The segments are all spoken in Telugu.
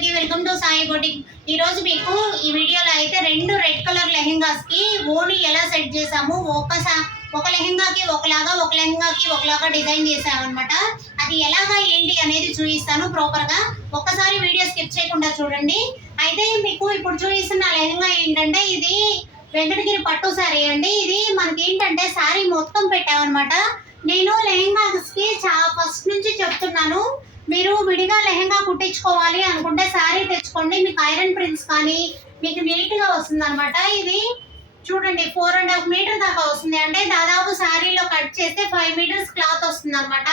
అందరికి వెల్కమ్ టు సాయి బొటిక్. ఈ రోజు మీకు ఈ వీడియోలో అయితే రెండు రెడ్ కలర్ లెహెంగాస్ కి ఓని ఎలా సెట్ చేసాము, ఒక లెహెంగాకి ఒకలాగా ఒక లెహెంగాకి ఒకలాగా డిజైన్ చేసామన్నమాట. అది ఎలాగా ఏంటి అనేది చూపిస్తాను ప్రాపర్ గా. ఒక్కసారి వీడియో స్కిప్ చేయకుండా చూడండి. అయితే మీకు ఇప్పుడు చూపిస్తున్న లెహెంగా ఏంటంటే ఇది వెంకటగిరి పట్టు శారీ అండి. ఇది మనకి ఏంటంటే శారీ మొత్తం పెట్టామన్నమాట. నేను లెహెంగాస్ కి ఫస్ట్ నుంచి చెప్తున్నాను, మీరు విడిగా లెహెంగా కుట్టించుకోవాలి అనుకుంటే శారీ తెచ్చుకోండి. మీకు ఐరన్ ప్రింట్స్ కానీ మీకు నీట్గా వస్తుంది అనమాట. ఇది చూడండి 4.5 మీటర్ దాకా వస్తుంది. అంటే దాదాపు శారీలో కట్ చేస్తే 5 మీటర్స్ క్లాత్ వస్తుంది అనమాట.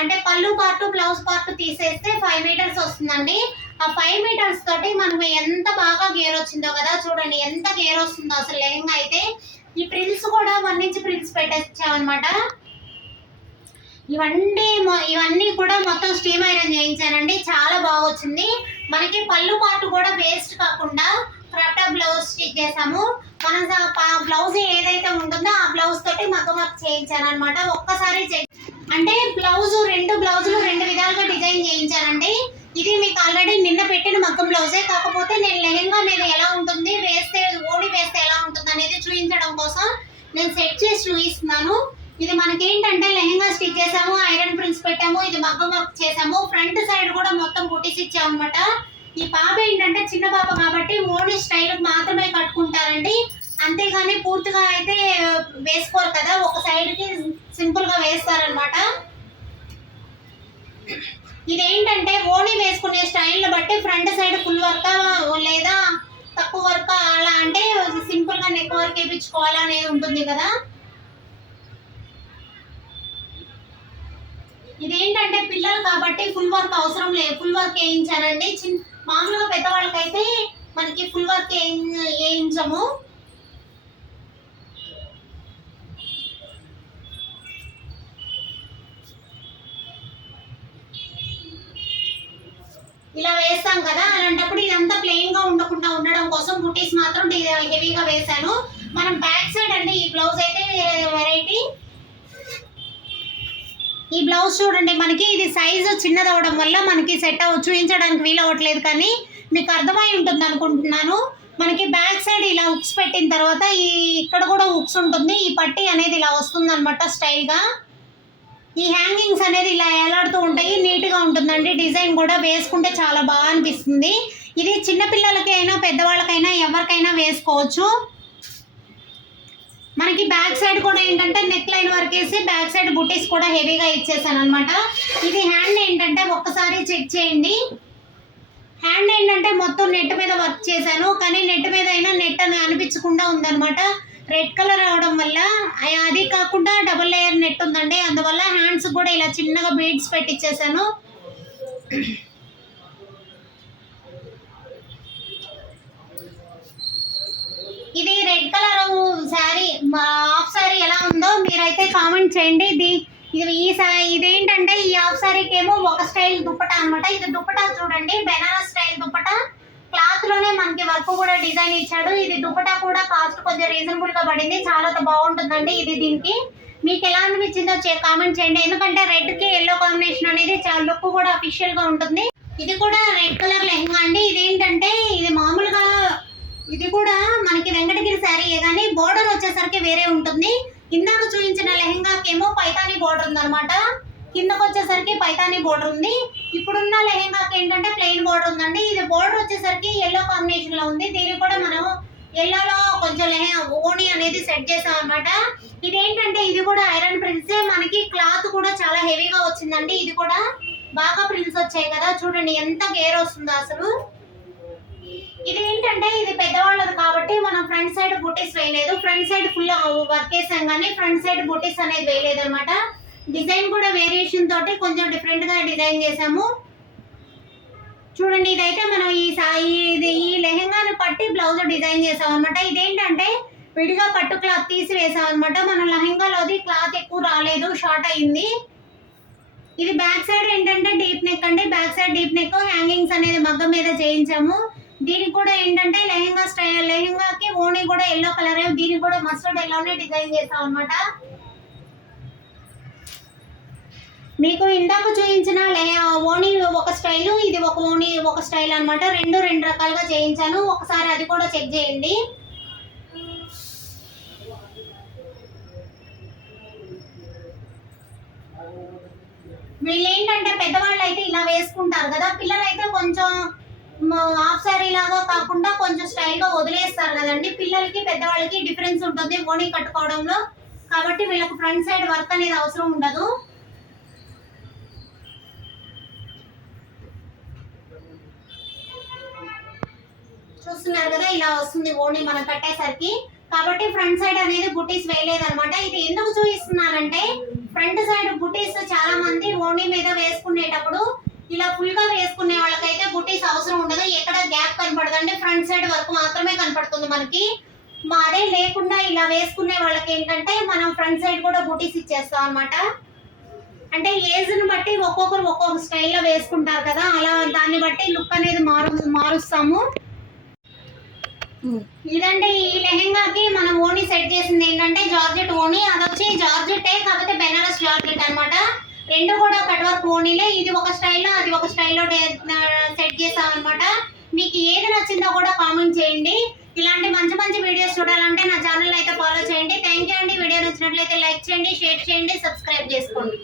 అంటే పళ్ళు పార్ట్ బ్లౌజ్ పార్ట్ తీసేస్తే 5 మీటర్స్ వస్తుందండి. ఆ 5 మీటర్స్ తోటి మనం ఎంత బాగా గేర్ వచ్చిందో కదా, చూడండి ఎంత గేర్ వస్తుందో అసలు లెహెంగా అయితే. ఈ ప్రిల్స్ కూడా 1 ఇంచ్ ప్రిల్స్ పెట్టేసామన్నమాట. ఇవన్నీ కూడా మొత్తం స్టీమ్ ఐరన్ చేయించానండి. చాలా బాగా వచ్చింది. మనకి పళ్ళు పార్ట్ కూడా వేస్ట్ కాకుండా క్రాప్ టాప్ బ్లౌజ్ స్టిచ్ చేసాము. మన బ్లౌజ్ ఏదైతే ఉంటుందో ఆ బ్లౌజ్ తోటి మగ్గం వర్క్ చేయించాను అనమాట. ఒక్కసారి అంటే రెండు బ్లౌజులు రెండు విధాలుగా డిజైన్ చేయించానండి. ఇది మీకు ఆల్రెడీ నిన్న పెట్టిన మగ్గం బ్లౌజే, కాకపోతే నేను లెహెంగా మీద ఎలా ఉంటుంది వేస్తే ఓడి వేస్తే ఎలా ఉంటుంది అనేది చూపించడం కోసం నేను సెట్ చేసి చూపిస్తున్నాను. ఇది మనకేంటంటే లెహెంగా స్టిచ్ చేసాము, ఐరన్ ప్రింట్స్ పెట్టాము, ఇది మగ్గం వర్క్ చేసాము. ఫ్రంట్ సైడ్ కూడా మొత్తం బుటీస్ ఇచ్చాము అనమాట. ఈ పాప ఏంటంటే చిన్న పాప కాబట్టి ఓన్లీ స్టైల్ మాత్రమే కట్టుకుంటారండి, అంతేగాని పూర్తిగా అయితే వేసుకోరు కదా, ఒక సైడ్ కి సింపుల్ గా వేస్తారనమాట. ఇదేంటంటే ఓణి వేసుకునే స్టైల్ బట్టి ఫ్రంట్ సైడ్ ఫుల్ వర్క్ లేదా తక్కువ వర్క్ అలా, అంటే సింపుల్ గా నెక్ వర్క్ వేయించుకోవాలా అనేది ఉంటుంది కదా. ఇదేంటంటే పిల్లలు కాబట్టి ఫుల్ వర్క్ అవసరం లేదు, ఫుల్ వర్క్ వేయించానండి. మామూలుగా పెద్దవాళ్ళకైతే మనకి ఫుల్ వర్క్ వేయించము. ఇలా వేస్తాం కదా, అలాంటప్పుడు ఇదంతా ప్లెయిన్ గా ఉండకుండా ఉండడం కోసం బుటీస్ మాత్రం హెవీగా వేసాను. మనం బ్యాక్ సైడ్ అంటే ఈ బ్లౌజ్ అయితే వెరైటీ. ఈ బ్లౌజ్ చూడండి, మనకి ఇది సైజు చిన్నది అవడం వల్ల మనకి సెట్ చూపించడానికి వీలు అవ్వట్లేదు, కానీ మీకు అర్థమై ఉంటుంది అనుకుంటున్నాను. మనకి బ్యాక్ సైడ్ ఇలా హుక్స్ పెట్టిన తర్వాత ఇక్కడ కూడా హుక్స్ ఉంటుంది. ఈ పట్టీ అనేది ఇలా వస్తుంది అనమాట స్టైల్గా. ఈ హ్యాంగింగ్స్ అనేది ఇలా ఎలాడుతూ ఉంటాయి, నీట్గా ఉంటుందండి. డిజైన్ కూడా వేసుకుంటే చాలా బాగా అనిపిస్తుంది. ఇది చిన్నపిల్లలకి అయినా పెద్దవాళ్ళకైనా ఎవరికైనా వేసుకోవచ్చు. మనకి బ్యాక్ సైడ్ కూడా ఏంటంటే నెక్ లైన్ వర్క్ వేసి బ్యాక్ సైడ్ బుటీస్ కూడా హెవీగా ఇచ్చేసాను అనమాట. ఇది హ్యాండ్ ఏంటంటే ఒక్కసారి చెక్ చేయండి. హ్యాండ్ ఏంటంటే మొత్తం నెట్ మీద వర్క్ చేశాను, కానీ నెట్ మీద అయినా నెట్ అని అనిపించకుండా ఉందన్నమాట. రెడ్ కలర్ అవడం వల్ల, అది కాకుండా డబుల్ లేయర్ నెట్ ఉందండి, అందువల్ల హ్యాండ్స్ కూడా ఇలా చిన్నగా బీడ్స్ పెట్టించేసాను. ఇది red colour sari half sari ఎలా ఉందో మీరైతే కామెంట్ చేయండి. ఇదేంటంటే ఈ హాఫ్ శారీకి ఏమో ఒక స్టైల్ దుప్పటా అనమాట. ఇది దుప్పటా చూడండి, బెనారస్ స్టైల్ దుప్పటా. క్లాత్ లోనే మనకి వర్క్ కూడా డిజైన్ ఇచ్చాడు. ఇది దుప్పటా కూడా కాస్ట్ కొంచెం రీజనబుల్ గా పడింది, చాలా బాగుంటుందండి. ఇది దీనికి మీకు ఎలా అనిపించిందో కామెంట్ చేయండి. ఎందుకంటే రెడ్ కి ఎల్లో కాంబినేషన్ అనేది చాలా లుక్ కూడా అఫీషియల్ గా ఉంటుంది. ఇది కూడా రెడ్ కలర్ లెహంగా అండి. ఇదేంటంటే ఇది మామూలుగా ఇది కూడా మనకి వెంకటగిరి శారీయే, కానీ బోర్డర్ వచ్చేసరికి వేరే ఉంటుంది. ఇందాక చూపించిన లెహెంగాకేమో పైతానీ బోర్డర్ ఉందన్నమాట, కిందకు వచ్చేసరికి పైతానీ బోర్డర్ ఉంది. ఇప్పుడున్న లెహెంగాకి ఏంటంటే ప్లెయిన్ బోర్డర్ ఉందండి. ఇది బోర్డర్ వచ్చేసరికి ఎల్లో కాంబినేషన్ లో ఉంది. దీనికి కూడా మనం ఎల్లోలో కొంచెం ఓణి అనేది సెట్ చేసాం అనమాట. ఇదేంటంటే ఇది కూడా ఐరన్ ప్రింట్స్, మనకి క్లాత్ కూడా చాలా హెవీగా వచ్చిందండి. ఇది కూడా బాగా ప్రింట్స్ వచ్చాయి కదా, చూడండి ఎంత గేర్ వస్తుందో అసలు. ఇది ఏంటంటే ఇది పెద్దవాళ్ళది కాబట్టి మనం ఫ్రంట్ సైడ్ బుటీస్ వేయలేదు, ఫ్రంట్ సైడ్ ఫుల్ వర్క్ వేసాం కానీ ఫ్రంట్ సైడ్ బుటీస్ అనేది వేయలేదు అనమాట. డిజైన్ కూడా వేరియేషన్ తోటి కొంచెం డిఫరెంట్ గా డిజైన్ చేసాము. చూడండి, ఇదైతే మనం ఈ లెహెంగాని పట్టి బ్లౌజ్ డిజైన్ చేసాం అనమాట. ఇదేంటంటే విడిగా పట్టు క్లాత్ తీసి వేసాం అనమాట. మనం లెహెంగాలోది క్లాత్ ఎక్కువ రాలేదు, షార్ట్ అయింది. ఇది బ్యాక్ సైడ్ ఏంటంటే డీప్ నెక్ అండి. Back side deep neck, hangings అనేది మగ్గం మీద చేయించాము. దీనికి కూడా ఏంటంటే లెహెంగాకి ఓణి కూడా ఎల్లో కలర్, దీనికి కూడా మస్టర్డ్ ఎల్లోనే డిజైన్ చేసాం అనమాట. మీకు ఇందాక చూపించిన ఓణి ఒక స్టైలు, ఇది ఒక ఓణి ఒక స్టైల్ అన్నమాట. రెండు రకాలుగా చేయించాను. ఒకసారి అది కూడా చెక్ చేయండి. వీళ్ళు ఏంటంటే పెద్దవాళ్ళు అయితే ఇలా వేసుకుంటారు కదా, పిల్లలు అయితే కొంచెం హాఫ్ సారీ లాగా కాకుండా కొంచెం స్టైల్ గా వదిలేస్తారు కదండి. పిల్లలకి పెద్దవాళ్ళకి డిఫరెన్స్ ఉంటుంది ఓణీ కట్టుకోవడంలో. కాబట్టి వీళ్ళకి ఫ్రంట్ సైడ్ వర్క్ అనేది అవసరం ఉండదు. చూస్తున్నారు కదా, ఇలా వస్తుంది ఓణీ మనం కట్టేసరికి. కాబట్టి ఫ్రంట్ సైడ్ అనేది బుటీస్ వేయలేదన్నమాట. ఇది ఎందుకు చూపిస్తున్నానంటే ఫ్రంట్ సైడ్ బుటీస్ చాలా మంది ఓణీ మీద వేసుకునేటప్పుడు ఇలా ఫుల్ గా వేసుకునే వాళ్ళకైతే బుటీస్ అవసరం ఉండదు, ఎక్కడ గ్యాప్ కనపడదండి, ఫ్రంట్ సైడ్ వర్క్ మాత్రమే కనపడుతుంది మనకి. అదే లేకుండా ఇలా వేసుకునే వాళ్ళకి ఏంటంటే మనం ఫ్రంట్ సైడ్ కూడా బుటీస్ ఇచ్చేస్తాం అన్నమాట. అంటే ఏజ్ ని బట్టి ఒక్కొక్కరు ఒక్కొక్క స్టైల్లో వేసుకుంటారు కదా, అలా దాన్ని బట్టి లుక్ అనేది మారుస్తాము. ఇదంటే ఈ లెహెంగాకి మనం ఓణీ సెట్ చేసింది ఏంటంటే జార్జెట్ ఓణీ. అది వచ్చి జార్జెటే కాకపోతే బెనారస్ జార్జెట్ అన్నమాట. రెండు కూడా కట్ వర్క్ ఓణీలే. ఇది ఒక స్టైల్లో అది ఒక స్టైల్లో సెట్ చేసాం అనమాట. మీకు ఏది నచ్చిందో కూడా కామెంట్ చేయండి. ఇలాంటి మంచి మంచి వీడియోస్ చూడాలంటే నా ఛానల్ అయితే ఫాలో చేయండి. థ్యాంక్ యూ అండి. వీడియో నచ్చినట్లయితే లైక్ చేయండి, షేర్ చేయండి, సబ్స్క్రైబ్ చేసుకోండి.